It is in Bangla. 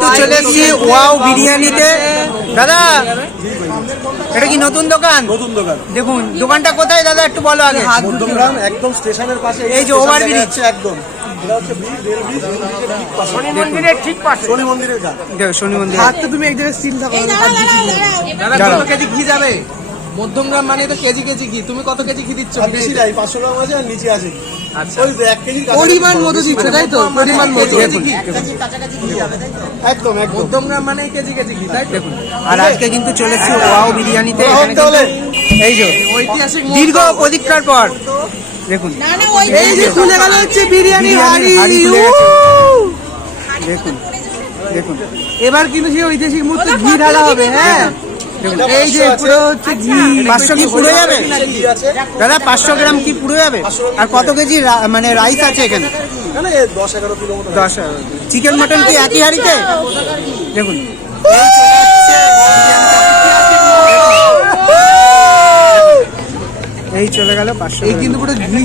কিন্তু চলে এসেছি ওয়াও বিরিয়ানিতে। দাদা এটা কি নতুন দোকান? নতুন দোকান। দেখুন দোকানটা কোথায় দাদা একটু বলো আগে। মধ্যমগ্রাম একদম স্টেশনের পাশে। এই যে ওভার ব্রিজ একদম এটা হচ্ছে ব্রিজ, রেল ব্রিজ, শনি মন্দিরের ঠিক পাশে। শনি মন্দিরের ঘাট। দেখো শনি মন্দির। হাতটা তুমি এক জায়গায় স্টিল থাকো। দাঁড়াও। কত কেজি ঘি যাবে? মধ্যমগ্রাম মানে তো কেজি কেজি ঘি। তুমি কত কেজি ঘি দিচ্ছ? আর বেশি নাই, 500 গ্রাম আছে আর নিচে আছে। আচ্ছা, ওই 1 কেজি পরিমাণ মতো দিচ্ছ তাই তো? পরিমাণ মতো দেখুন, একদম একদম। মধ্যমগ্রাম মানে কেজি কেজি ঘি তাই তো? দেখুন আর আজকে কিন্তু চলে এসেছি ওয়াও বিরিয়ানিতে। এখানে কিন্তু এই যে ঐতিহাসিক দীর্ঘ প্রতীক্ষার পর দেখুন এই যে খুলে গেল হচ্ছে বিরিয়ানি হাড়ি। হাড়ি খুলে গেছে। দেখুন দেখুন এবার কিন্তু সেই ঐতিহাসিক মুহূর্তে ঘি ঢালা হবে। হ্যাঁ এই যে পুরো হচ্ছে ঘি। 500 কি পুরো যাবে ঘি আছে। দাদা? 500 গ্রাম কি পুরো যাবে? আর কত কেজি মানে রাইস আছে এখানে? এখানে 10-11 কিলো মতো। 10 চিকেন মটন কি একই হাড়িতে? দেখুন এই চলে গেল 500। এই কিন্তু পুরো ঘি